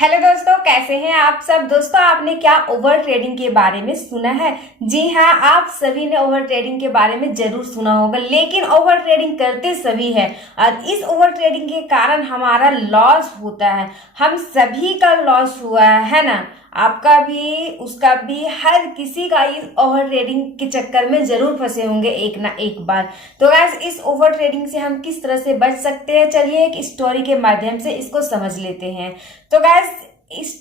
Hello दोस्तों, कैसे हैं आप सब। दोस्तों, आपने क्या ओवर ट्रेडिंग के बारे में सुना है? जी हाँ, आप सभी ने ओवर ट्रेडिंग के बारे में जरूर सुना होगा, लेकिन ओवर ट्रेडिंग करते सभी है और इस ओवर ट्रेडिंग के कारण हमारा लॉस होता है। हम सभी का लॉस हुआ है ना। आपका भी, उसका भी, हर किसी का इस ओवर ट्रेडिंग के चक्कर में जरूर फंसे होंगे एक ना एक बार। तो गैस, इस ओवर ट्रेडिंग से हम किस तरह से बच सकते हैं, चलिए एक स्टोरी के माध्यम से इसको समझ लेते हैं। तो गैस, इस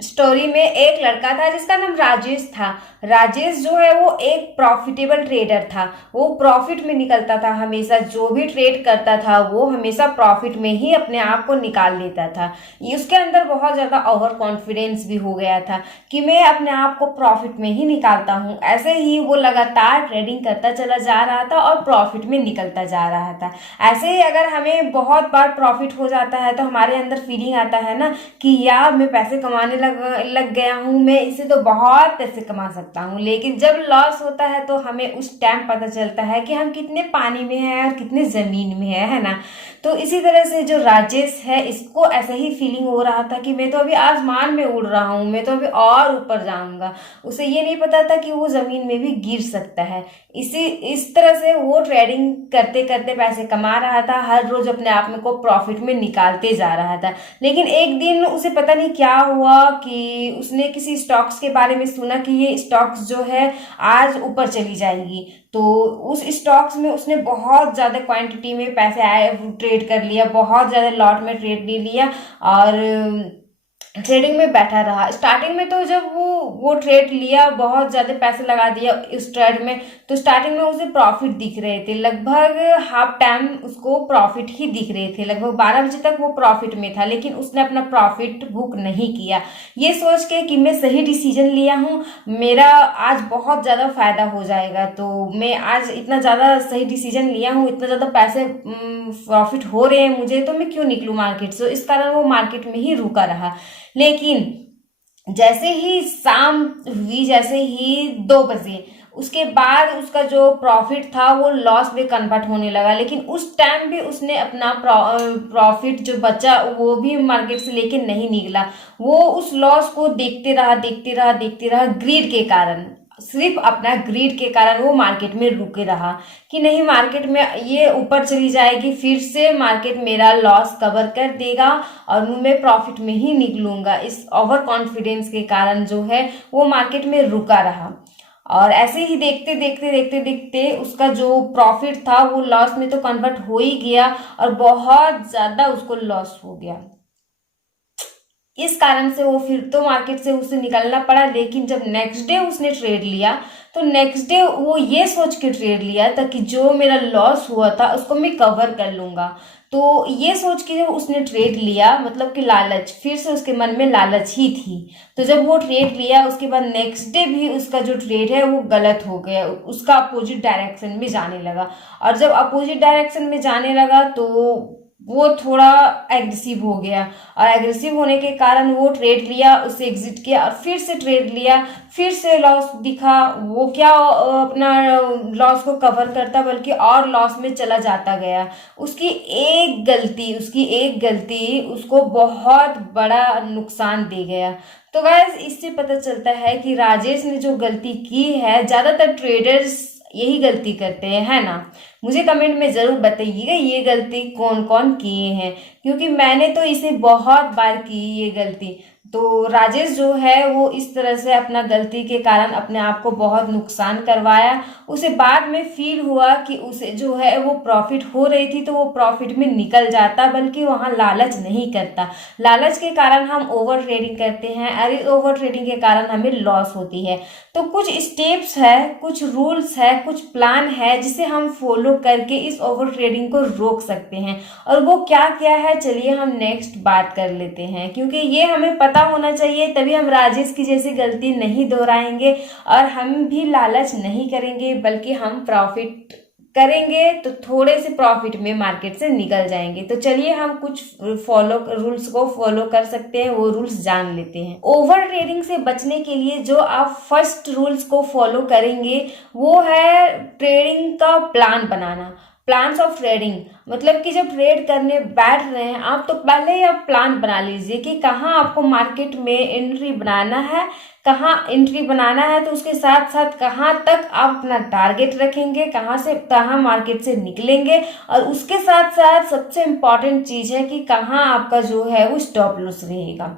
स्टोरी में एक लड़का था जिसका नाम राजेश था। राजेश जो है वो एक प्रॉफिटेबल ट्रेडर था। वो प्रॉफिट में निकलता था हमेशा। जो भी ट्रेड करता था वो हमेशा प्रॉफिट में ही अपने आप को निकाल लेता था। उसके अंदर बहुत ज्यादा ओवर कॉन्फिडेंस भी हो गया था कि मैं अपने आप को प्रॉफिट में ही निकालता हूँ। ऐसे ही वो लगातार ट्रेडिंग करता चला जा रहा था और प्रॉफिट में निकलता जा रहा था। ऐसे ही अगर हमें बहुत बार प्रॉफिट हो जाता है तो हमारे अंदर फीलिंग आता है ना कि यार मैं पैसे कमाने लग गया हूँ, मैं इससे तो बहुत पैसे कमा सकता हूँ। लेकिन जब लॉस होता है तो हमें उस टाइम पता चलता है कि हम कितने पानी में हैं और कितने जमीन में है ना। तो इसी तरह से जो राजेश है, इसको ऐसा ही फीलिंग हो रहा था कि मैं तो अभी आसमान में उड़ रहा हूँ, मैं तो अभी और ऊपर जाऊंगा। उसे ये नहीं पता था कि वो जमीन में भी गिर सकता है। इस तरह से वो ट्रेडिंग करते करते पैसे कमा रहा था, हर रोज अपने आप में को प्रॉफिट में निकालते जा रहा था। लेकिन एक दिन उसे पता नहीं क्या हुआ कि उसने किसी स्टॉक्स के बारे में सुना कि ये स्टॉक्स जो है आज ऊपर चली जाएगी। तो उस स्टॉक्स में उसने बहुत ज्यादा क्वांटिटी में पैसे आए, ट्रेड कर लिया, बहुत ज्यादा लॉट में ट्रेड ले लिया और ट्रेडिंग में बैठा रहा। स्टार्टिंग में तो जब वो ट्रेड लिया, बहुत ज्यादा पैसे लगा दिया इस ट्रेड में, तो स्टार्टिंग में उसे प्रॉफिट दिख रहे थे। लगभग हाफ टाइम उसको प्रॉफिट ही दिख रहे थे। लगभग 12 बजे तक वो प्रॉफिट में था, लेकिन उसने अपना प्रॉफिट बुक नहीं किया, ये सोच के कि मैं सही डिसीजन लिया हूँ, मेरा आज बहुत ज्यादा फायदा हो जाएगा। तो मैं आज इतना ज्यादा सही डिसीजन लिया हूँ, इतना ज्यादा पैसे प्रॉफिट हो रहे हैं मुझे, तो मैं क्यों निकलूं मार्केट से। इस कारण वो मार्केट में ही रुका रहा। लेकिन जैसे ही शाम हुई, जैसे ही 2 बजे, उसके बाद उसका जो प्रॉफिट था वो लॉस में कन्वर्ट होने लगा। लेकिन उस टाइम भी उसने अपना प्रॉफिट जो बचा वो भी मार्केट से लेके नहीं निकला। वो उस लॉस को देखते रहा, देखते रहा, देखते रहा। ग्रीड के कारण, सिर्फ अपना ग्रीड के कारण वो मार्केट में रुके रहा कि नहीं, मार्केट में ये ऊपर चली जाएगी, फिर से मार्केट मेरा लॉस कवर कर देगा और मैं प्रॉफिट में ही निकलूंगा। इस ओवर कॉन्फिडेंस के कारण जो है वो मार्केट में रुका रहा। और ऐसे ही देखते देखते देखते देखते उसका जो प्रॉफिट था वो लॉस में तो कन्वर्ट हो ही गया और बहुत ज्यादा उसको लॉस हो गया। इस कारण से वो फिर तो मार्केट से उसे निकलना पड़ा। लेकिन जब नेक्स्ट डे उसने ट्रेड लिया तो नेक्स्ट डे वो ये सोच के ट्रेड लिया था कि जो मेरा लॉस हुआ था उसको मैं कवर कर लूंगा। तो ये सोच के जब उसने ट्रेड लिया, मतलब कि लालच, फिर से उसके मन में लालच ही थी। तो जब वो ट्रेड लिया उसके बाद नेक्स्ट डे भी उसका जो ट्रेड है वो गलत हो गया, उसका अपोजिट डायरेक्शन में जाने लगा। और जब अपोजिट डायरेक्शन में जाने लगा तो वो थोड़ा एग्रेसिव हो गया और एग्रेसिव होने के कारण वो ट्रेड लिया, उससे एग्जिट किया और फिर से ट्रेड लिया, फिर से लॉस दिखा। वो क्या अपना लॉस को कवर करता, बल्कि और लॉस में चला जाता गया। उसकी एक गलती उसको बहुत बड़ा नुकसान दे गया। तो गाइस, इससे पता चलता है कि राजेश ने जो गलती की है, ज्यादातर ट्रेडर्स यही गलती करते हैं, है ना। मुझे कमेंट में जरूर बताइएगा ये गलती कौन कौन किए हैं, क्योंकि मैंने तो इसे बहुत बार की ये गलती। तो राजेश जो है वो इस तरह से अपना गलती के कारण अपने आप को बहुत नुकसान करवाया। उसे बाद में फील हुआ कि उसे जो है वो प्रॉफिट हो रही थी तो वो प्रॉफिट में निकल जाता, बल्कि वहां लालच नहीं करता। लालच के कारण हम ओवर ट्रेडिंग करते हैं और इस ओवर ट्रेडिंग के कारण हमें लॉस होती है। तो कुछ स्टेप्स है, कुछ रूल्स है, कुछ प्लान है जिसे हम फॉलो करके इस ओवर ट्रेडिंग को रोक सकते हैं। और वो क्या क्या है, चलिए हम नेक्स्ट बात कर लेते हैं, क्योंकि ये हमें पता होना चाहिए, तभी हम राजेश की जैसी गलती नहीं दोहराएंगे और हम भी लालच नहीं करेंगे, बल्कि हम प्रॉफिट करेंगे तो थोड़े से प्रॉफिट में मार्केट से निकल जाएंगे। तो चलिए हम कुछ रूल्स को फॉलो कर सकते हैं, वो रूल्स जान लेते हैं। ओवर ट्रेडिंग से बचने के लिए जो आप फर्स्ट रूल्स को फॉलो करेंगे वो है ट्रेडिंग का plan banana. Plans of trading, मतलब कि जब ट्रेड करने बैठ रहे हैं आप तो पहले ही आप प्लान बना लीजिए कि कहाँ आपको मार्केट में एंट्री बनाना है, कहाँ एंट्री बनाना है, तो उसके साथ साथ कहाँ तक आप अपना टारगेट रखेंगे, कहाँ से कहाँ मार्केट से निकलेंगे, और उसके साथ साथ सबसे इम्पॉर्टेंट चीज़ है कि कहाँ आपका जो है वो स्टॉप लॉस रहेगा।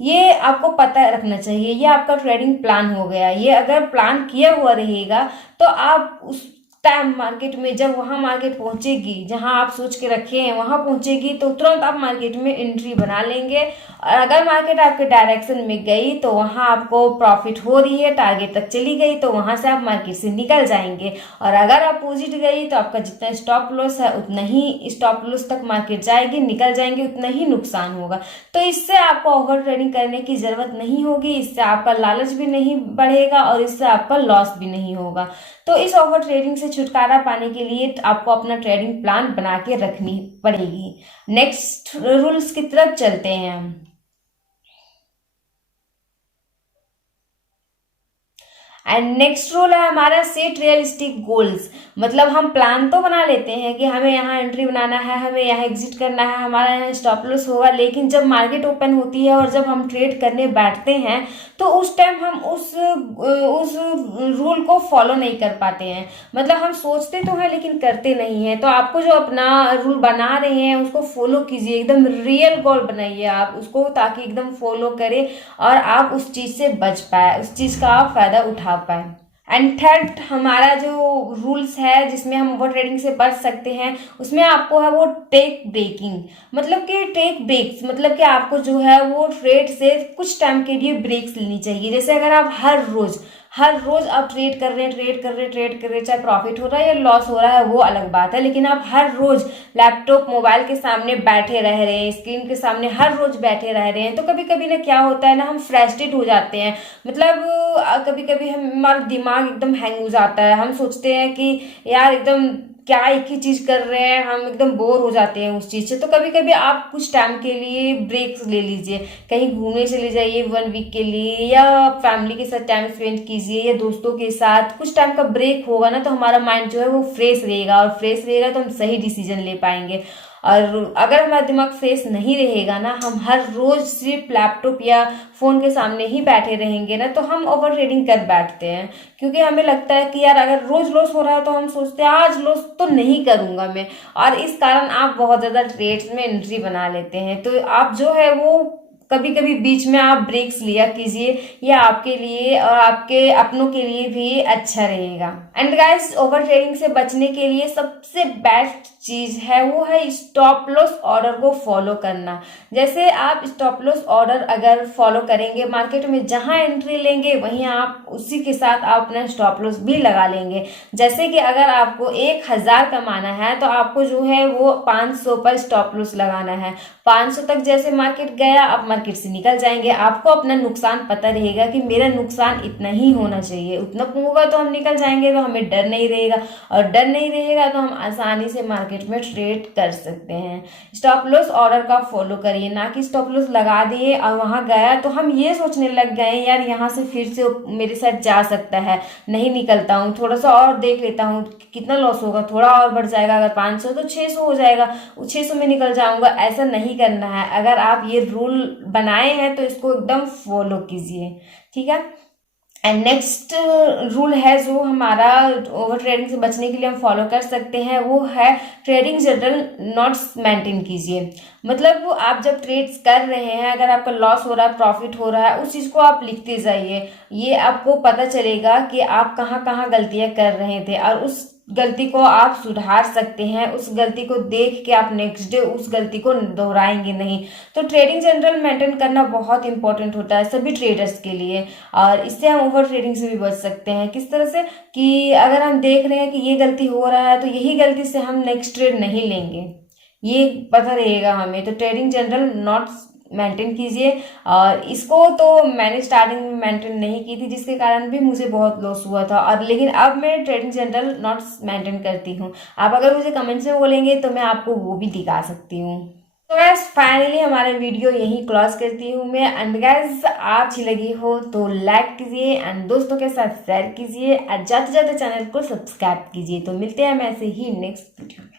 ये आपको पता रखना चाहिए। ये आपका ट्रेडिंग प्लान हो गया। ये अगर प्लान किया हुआ रहेगा तो आप उस टाइम मार्केट में, जब वहां मार्केट पहुंचेगी जहां आप सोच के रखे हैं वहां पहुंचेगी, तो तुरंत आप मार्केट में एंट्री बना लेंगे। और अगर मार्केट आपके डायरेक्शन में गई तो वहां आपको प्रॉफिट हो रही है, टारगेट तक चली गई, तो वहां से आप मार्केट से निकल जाएंगे। और अगर अपोजिट गई तो आपका जितना स्टॉप लॉस है उतना ही स्टॉप लॉस तक मार्केट जाएगी, निकल जाएंगे, उतना ही नुकसान होगा। तो इससे आपको ओवर ट्रेडिंग करने की जरूरत नहीं होगी, इससे आपका लालच भी नहीं बढ़ेगा और इससे आपका लॉस भी नहीं होगा। तो इस ओवर ट्रेडिंग से छुटकारा पाने के लिए आपको अपना ट्रेडिंग प्लान बना के रखनी पड़ेगी। नेक्स्ट रूल्स की तरफ चलते हैं हम। एंड नेक्स्ट रूल है हमारा सेट रियलिस्टिक गोल्स। मतलब हम प्लान तो बना लेते हैं कि हमें यहाँ एंट्री बनाना है, हमें यहाँ एग्जिट करना है, हमारा यहाँ स्टॉप लॉस होगा, लेकिन जब मार्केट ओपन होती है और जब हम ट्रेड करने बैठते हैं तो उस टाइम हम उस रूल को फॉलो नहीं कर पाते हैं। मतलब हम सोचते तो हैं लेकिन करते नहीं हैं। तो आपको जो अपना रूल बना रहे हैं उसको फॉलो कीजिए, एकदम रियल गोल बनाइए आप उसको, ताकि एकदम फॉलो करें और आप उस चीज से बच पाए, उस चीज का आप फायदा उठा पाए। एंड थर्ड हमारा जो रूल्स है जिसमें हम ओवर ट्रेडिंग से बच सकते हैं, उसमें आपको है वो टेक ब्रेकिंग। मतलब कि टेक ब्रेक्स, मतलब कि आपको जो है वो ट्रेड से कुछ टाइम के लिए ब्रेक्स लेनी चाहिए। जैसे अगर आप हर रोज आप ट्रेड कर रहे हैं, चाहे प्रॉफिट हो रहा है या लॉस हो रहा है वो अलग बात है, लेकिन आप हर रोज लैपटॉप मोबाइल के सामने बैठे रह रहे हैं, स्क्रीन के सामने हर रोज बैठे रह रहे हैं, तो कभी कभी ना क्या होता है ना, हम फ्रस्ट्रेट हो जाते हैं। मतलब कभी कभी हमारा दिमाग एकदम हैंग हो जाता है, हम सोचते हैं कि यार एकदम क्या एक ही चीज कर रहे हैं, हम एकदम बोर हो जाते हैं उस चीज से। तो कभी कभी आप कुछ टाइम के लिए ब्रेक्स ले लीजिए, कहीं घूमने चले जाइए 1 वीक के लिए, या फैमिली के साथ टाइम स्पेंड कीजिए, या दोस्तों के साथ। कुछ टाइम का ब्रेक होगा ना तो हमारा माइंड जो है वो फ्रेश रहेगा, और फ्रेश रहेगा तो हम सही डिसीजन ले पाएंगे। और अगर हमारा दिमाग फ्रेश नहीं रहेगा ना, हम हर रोज सिर्फ लैपटॉप या फोन के सामने ही बैठे रहेंगे ना, तो हम ओवर ट्रेडिंग कर बैठते हैं। क्योंकि हमें लगता है कि यार अगर रोज लॉस हो रहा है तो हम सोचते हैं आज लॉस तो नहीं करूंगा मैं, और इस कारण आप बहुत ज्यादा ट्रेड्स में एंट्री बना लेते हैं। तो आप जो है वो कभी कभी बीच में आप ब्रेक्स लिया कीजिए, ये आपके लिए और आपके अपनों के लिए भी अच्छा रहेगा। एंड गाइस, ओवर ट्रेडिंग से बचने के लिए सबसे बेस्ट चीज है वो है स्टॉप लॉस ऑर्डर को फॉलो करना। जैसे आप स्टॉप लॉस ऑर्डर अगर फॉलो करेंगे, मार्केट में जहां एंट्री लेंगे वहीं आप उसी के साथ आप अपना स्टॉप लॉस भी लगा लेंगे। जैसे कि अगर आपको 1000 कमाना है तो आपको जो है वो 500 पर स्टॉप लॉस लगाना है। 500 तक जैसे मार्केट गया आप मार्केट से निकल जाएंगे। आपको अपना नुकसान पता रहेगा कि मेरा नुकसान इतना ही होना चाहिए, उतना होगा तो हम निकल जाएंगे, तो हमें डर नहीं रहेगा, और डर नहीं रहेगा तो हम आसानी से मार्केट में ट्रेड कर सकते हैं। स्टॉप लॉस ऑर्डर का फॉलो करिए, ना कि स्टॉप लॉस लगा दिए और वहां गया तो हम ये सोचने लग गए यार यहाँ से फिर से मेरे साथ जा सकता है, नहीं निकलता हूँ, थोड़ा सा और देख लेता हूँ कितना लॉस होगा, थोड़ा और बढ़ जाएगा, अगर 500 तो 600 हो जाएगा, 600 में निकल जाऊंगा। ऐसा नहीं करना है। अगर आप ये रूल बनाए हैं तो इसको एकदम फॉलो कीजिए, ठीक है। एंड नेक्स्ट रूल है जो हमारा ओवर ट्रेडिंग से बचने के लिए हम फॉलो कर सकते हैं, वो है ट्रेडिंग जनरल नोट्स मेंटेन कीजिए। मतलब वो आप जब ट्रेड्स कर रहे हैं, अगर आपका लॉस हो रहा है प्रॉफिट हो रहा है, उस चीज को आप लिखते जाइए। ये आपको पता चलेगा कि आप कहाँ कहाँ गलतियां कर रहे थे और उस गलती को आप सुधार सकते हैं। उस गलती को देख के आप नेक्स्ट डे उस गलती को दोहराएंगे नहीं। तो ट्रेडिंग जनरल मेंटेन करना बहुत इंपॉर्टेंट होता है सभी ट्रेडर्स के लिए, और इससे हम ओवर ट्रेडिंग से भी बच सकते हैं। किस तरह से कि अगर हम देख रहे हैं कि ये गलती हो रहा है तो यही गलती से हम नेक्स्ट ट्रेड नहीं लेंगे, ये पता रहेगा हमें। तो ट्रेडिंग जनरल नोट्स मेंटेन कीजिए। और इसको तो मैंने स्टार्टिंग में मेंटेन नहीं की थी, जिसके कारण भी मुझे बहुत लॉस हुआ था, और लेकिन अब मैं ट्रेडिंग जनरल नोट्स मेंटेन करती हूँ। आप अगर मुझे कमेंट्स में बोलेंगे तो मैं आपको वो भी दिखा सकती हूँ। तो गैस फाइनली हमारा वीडियो यही क्लोज करती हूँ मैं। एंड गैस आप अच्छी लगी हो तो लाइक कीजिए एंड दोस्तों के साथ शेयर कीजिए, और जाते जाते चैनल को सब्सक्राइब कीजिए। तो मिलते हैं हम ऐसे ही नेक्स्ट वीडियो।